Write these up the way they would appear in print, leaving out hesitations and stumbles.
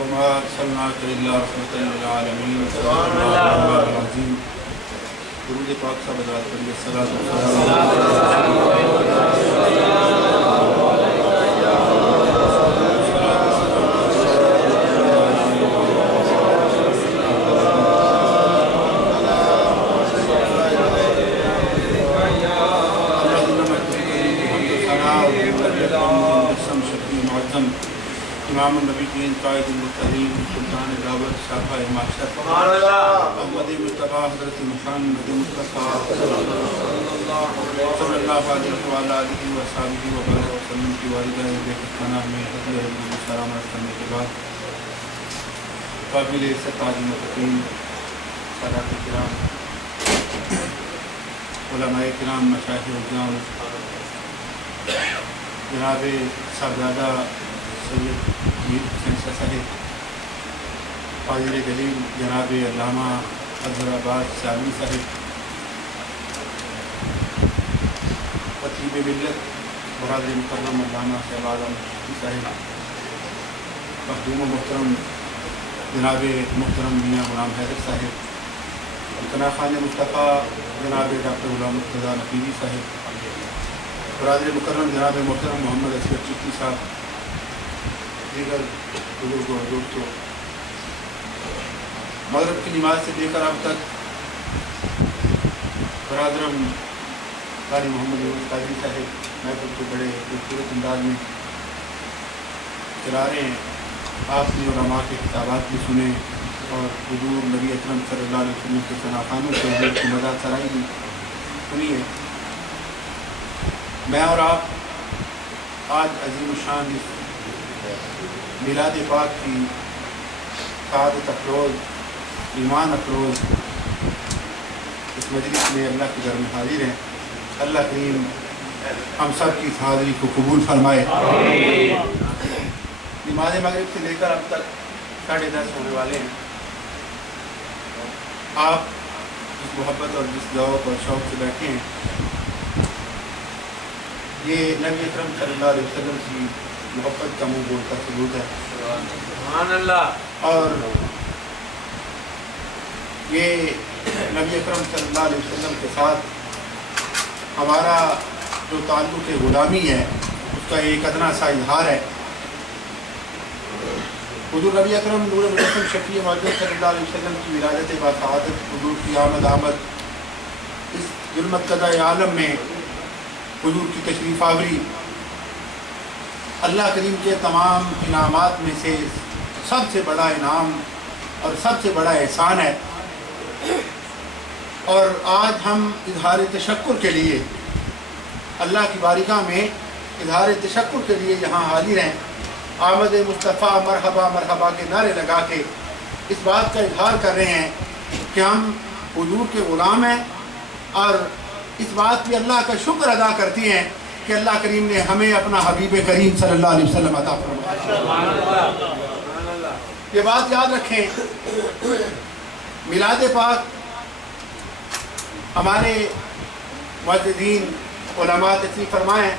وما أرسلناك إلا رحمة للعالمين سبحان الله العظيم درود پاک سب ذات پڑھیے الصلاۃ امام النبیین قائد المرسلین سلطان دعوت شاخہ معاشر احمد مصطفیٰ حضرت محمد مصطفیٰ صلی اللہ علیہ وآلہ وصحبہ وبارک وسلم کی والدہ بیکتانہ میں حضرت علیہ السلام عرض کرنے کے بعد قابل ستاج متقین سادات کرام علماء کرام مشایخ اعظام جناب صاحبزادہ سید میر حسین شاہ صاحب قاضی دلیل جناب علامہ اظہر آباد شامی صاحب خطیب ملت برادر مکرم علامہ شہباز احمد شفیع صاحب مخدوم محترم جناب محترم میاں غلام حیدر صاحب ثنا خان مصطفیٰ جناب ڈاکٹر غلام مرتضیٰ نقیبی صاحب برادر مکرم جناب محترم محمد اصغر چشتی صاحب دیگر بزرگوں اور دوستوں مغرب کی نماز سے لے کر اب تک برادرم قاری محمد یونس قادری صاحب محفل کو بڑے خوبصورت انداز میں چلا رہے ہیں. آپ نے علماء کے خطابات بھی سنے اور حضور نبی اکرم صلی اللہ علیہ وسلم کے ثنا خوانوں سے حضور کی مدح سرائی بھی سنی ہے. میں اور آپ آج عظیم الشان اس میلاد پاک کی سعادت افروز ایمان افروز اس مجلس میں اللہ کے گھر میں حاضر ہیں. اللہ کریم ہم سب کی اس حاضری کو قبول فرمائے. نماز مغرب سے لے کر اب تک 10:30 ہونے والے ہیں. آپ جس محبت اور جس ذوق اور شوق سے بیٹھے ہیں یہ نبی اکرم صلی اللہ علیہ وسلم کی محبت کا منہ بولتا ثبوت ہے. سبحان اللہ. اور یہ نبی اکرم صلی اللہ علیہ وسلم کے ساتھ ہمارا جو تعلق غلامی ہے اس کا ایک ادنا سا اظہار ہے. حضور نبی اکرم نور مجسم شفیع معظم صلی اللہ علیہ وسلم کی ولادت باسعادت حضور کی آمد اس ظلمت کدہ عالم میں حضور کی تشریف آوری اللہ کریم کے تمام انعامات میں سے سب سے بڑا انعام اور سب سے بڑا احسان ہے. اور آج ہم اظہار تشکر کے لیے اللہ کی بارگاہ میں اظہار تشکر کے لیے یہاں حاضر ہیں. آمد مصطفیٰ مرحبا مرحبا کے نعرے لگا کے اس بات کا اظہار کر رہے ہیں کہ ہم حضور کے غلام ہیں اور اس بات پہ اللہ کا شکر ادا کرتی ہیں کہ اللہ کریم نے ہمیں اپنا حبیب کریم صلی اللہ علیہ وسلم عطا فرمایا. یہ بات یاد رکھیں میلاد پاک ہمارے معززین علماء تشریف فرمائیں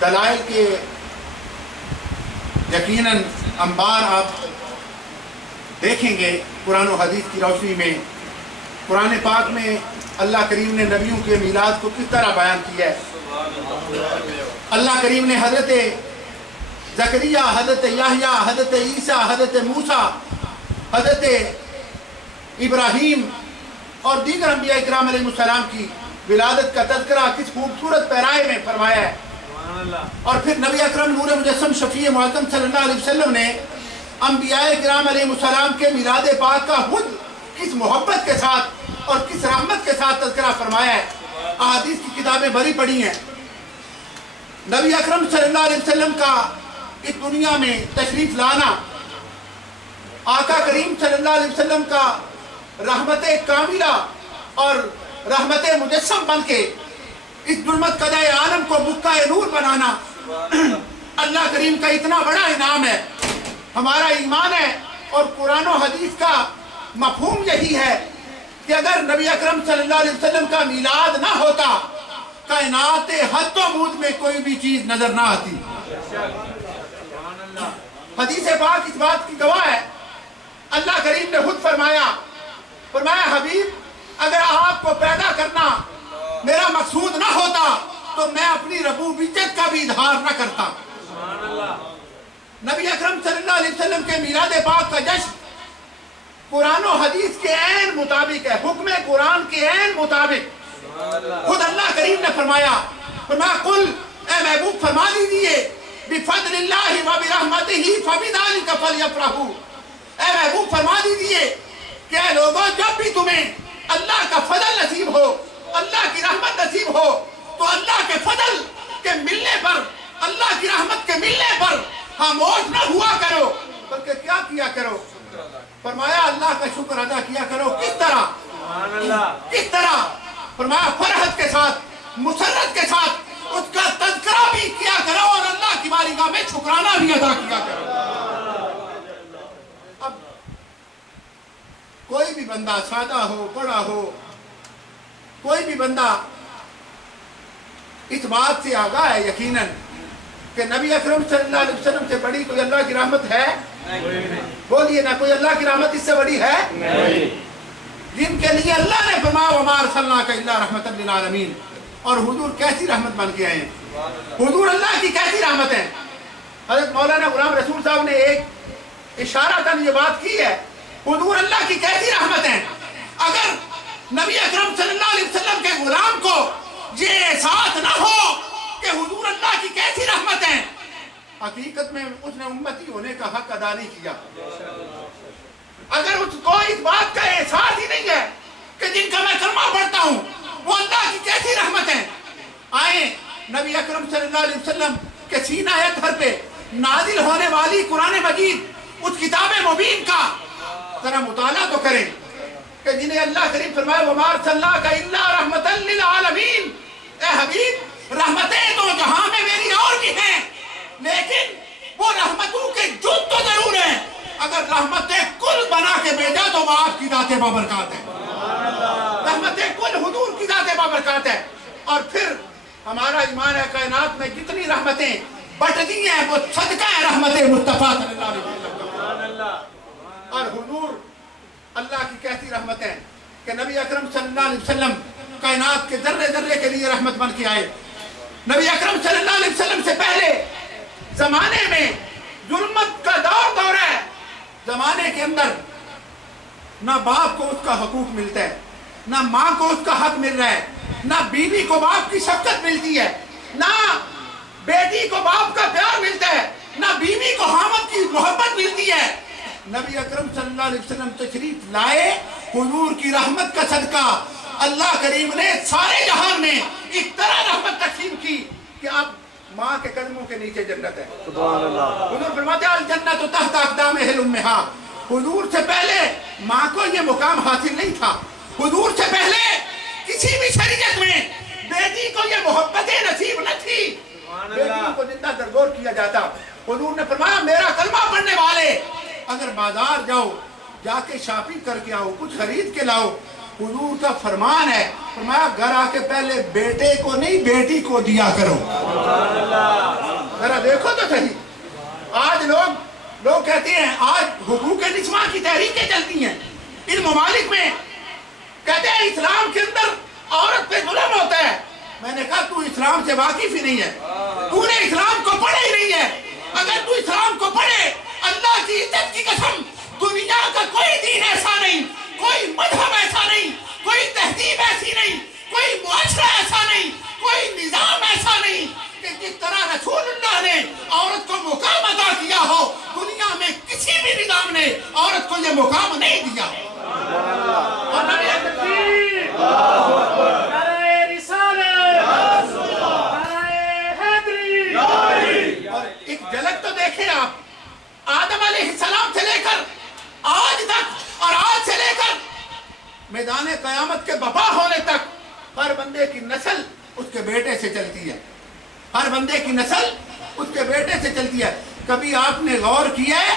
دلائل کے یقیناً انبار آپ دیکھیں گے. قرآن و حدیث کی روشنی میں قرآن پاک میں اللہ کریم نے نبیوں کے میلاد کو کس طرح بیان کیا ہے. اللہ کریم نے حضرت زکریا، حضرت یحییٰ، حضرت عیسیٰ، حضرت موسیٰ، حضرت ابراہیم اور دیگر انبیاء اکرام علیہ السلام کی ولادت کا تذکرہ کس خوبصورت پیرائے میں فرمایا ہے. اور پھر نبی اکرم نور مجسم شفیع معظم صلی اللہ علیہ وسلم نے انبیاء اکرام علیہ السلام کے میلاد پاک کا خود کس محبت کے ساتھ اور کس رحمت کے ساتھ تذکرہ فرمایا ہے. احادیث کی کتابیں بھری پڑی ہیں. نبی اکرم صلی اللہ علیہ وسلم کا اس دنیا میں تشریف لانا آقا کریم صلی اللہ علیہ وسلم کا رحمت کاملہ اور رحمت مجسم بن کے اس ظلمت کدہ عالم کو بکہ نور بنانا اللہ کریم کا اتنا بڑا انعام ہے ہمارا ایمان ہے اور قرآن و حدیث کا مفہوم یہی ہے کہ اگر نبی اکرم صلی اللہ علیہ وسلم کا میلاد نہ ہوتا کائنات حد و مود میں کوئی بھی چیز نظر نہ آتی. حدیث پاک اس بات کی گواہ ہے. اللہ کریم نے خود فرمایا حبیب اگر آپ کو پیدا کرنا میرا مقصود نہ ہوتا تو میں اپنی ربوبیت کا بھی اظہار نہ کرتا. نبی اکرم صلی اللہ علیہ وسلم کے میلاد پاک کا جشن قرآن و حدیث کے عین مطابق ہے, حکم قرآن کے عین مطابق. خود اللہ کریم نے فرمایا قل اے محبوب فرما دیجئے بفضل اللہ وبرحمتہ فبذلک فلیفرحوا. اے محبوب فرما دیجئے کہ اے لوگوں جب بھی تمہیں اللہ کا فضل نصیب ہو, اللہ کی رحمت نصیب ہو تو اللہ کے فضل کے ملنے پر, اللہ کی رحمت کے ملنے پر خاموش نہ ہوا کرو بلکہ کیا کیا کرو. فرمایا اللہ کا شکر ادا کیا کرو. کس طرح فرمایا فرحت کے ساتھ, مسرت کے ساتھ اس کا تذکرہ بھی کیا کرو اور اللہ کی بارگاہ میں شکرانہ بھی ادا کیا کرو. اب کوئی بھی بندہ سادہ ہو بڑا ہو, کوئی بھی بندہ اس بات سے آگاہ ہے یقیناً کہ نبی اکرم صلی اللہ علیہ وسلم سے بڑی کوئی اللہ کی رحمت ہے؟ بولیے نا, کوئی اللہ کی رحمت اس سے بڑی ہے؟ جن کے لیے اللہ نے فرمایا وما ارسلناک الا رحمۃ للعالمین. اور حضور کیسی رحمت بن کے آئے ہیں, حضور اللہ کی کیسی رحمت ہے. حضرت مولانا غلام رسول صاحب نے ایک اشارتاً یہ بات کی ہے, حضور اللہ کی کیسی رحمت ہے. اگر نبی اکرم صلی اللہ علیہ وسلم کے غلام کو یہ احساس نہ ہو کہ حضور اللہ کی کیسی رحمت ہے, حقیقت میں اس نے امتی ہونے کا حق ادا نہیں کیا. اگر اس کو اس بات کا احساس ہی نہیں ہے کہ جن کا میں کلمہ پڑھتا ہوں وہ اللہ کی کیسی رحمت ہے. آئیں نبی اکرم صلی اللہ علیہ وسلم کے سینہ اطہر پہ نازل ہونے والی قرآن مجید اس کتاب مبین کا ذرا مطالعہ تو کریں کہ جنہیں اللہ کریم فرمائے وما ارسلناک الا رحمۃ للعالمین. اے حبیب رحمتیں تو جہاں میں میری اور بھی ہیں لیکن وہ رحمتوں کے جز تو ضرور ہیں. اگر رحمتیں کل بنا کے بھیجا تو وہ آپ کی ذات بابرکات ہے. رحمتیں کل حضور کی ذات بابرکات ہے. اور پھر ہمارا ایمان ہے کائنات میں جتنی رحمتیں بٹتی ہیں وہ صدقہ ہے رحمت مصطفیٰ صلی اللہ علیہ وسلم. اور حضور اللہ کی کیسی رحمت ہے کہ نبی اکرم صلی اللہ علیہ وسلم کائنات کے ذرے ذرے کے لیے رحمت بن کے آئے. نبی اکرم صلی اللہ علیہ وسلم سے پہلے زمانے میں ظلمت کا دور ہے. زمانے کے اندر نہ باپ کو اس کا حقوق ملتا ہے, نہ ماں کو اس کا حق مل رہا ہے, نہ بیوی کو باپ کی شفقت ملتی ہے, نہ بیٹی کو باپ کا پیار ملتا ہے, نہ بیوی کو خاوند کی محبت ملتی ہے. نبی اکرم صلی اللہ علیہ وسلم تشریف لائے, حضور کی رحمت کا صدقہ اللہ کریم نے سارے جہان میں ایک طرح رحمت تقسیم کی کہ اب ماں کے قدموں کے نیچے جنت ہے. سبحان اللہ. حضور فرماتے ہیں الجنت تحت اقدام اہل امہات. حضور سے پہلے ماں کو یہ مقام حاصل نہیں تھا. حضور سے پہلے کسی بھی شریعت میں بیٹی کو یہ محبتیں نصیب نہ تھی. بیٹی کو زندہ درگور کیا جاتا. حضور نے فرمایا میرا کلمہ پڑھنے والے اگر بازار جاؤ جا کے شاپنگ کر کے آؤ, کچھ خرید کے لاؤ, حضور کا فرمان ہے فرمایا گھر آ کے پہلے بیٹے کو نہیں بیٹی کو دیا کرو. ذرا دیکھو تو صحیح. آج لوگ کہتے ہیں آج حقوق نسواں کی تحریکیں چلتی ہیں ان ممالک میں, کہتے ہیں اسلام کے اندر عورت پہ ظلم ہوتا ہے. میں نے کہا تو اسلام سے واقف ہی نہیں ہے, تو نے اسلام کو پڑھا ہی نہیں ہے. اگر تو اسلام کو پڑھے اللہ کی عزت کی قسم دنیا کا کوئی دین ایسا نہیں, کوئی مذہب ایسا نہیں, کوئی تہذیب ایسی نہیں, کوئی معاشرہ ایسا نہیں, کوئی نظام ایسا نہیں کہ جس طرح رسول اللہ نے عورت کو مقام عطا کیا ہو دنیا میں کسی بھی نظام نے عورت کو یہ مقام نہیں دیا. اور نبی تکبیر, نعرہ رسالت, نعرہ حیدری. اور ایک جھلک تو دیکھیں آپ, آدم علیہ السلام سے لے کر آج تک اور آج سے لے کر میدان قیامت کے بپا ہونے تک ہر بندے کی نسل اس کے بیٹے سے چلتی ہے. ہر بندے کی نسل اس کے بیٹے سے چلتی ہے. کبھی آپ نے غور کیا ہے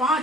5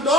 2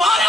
12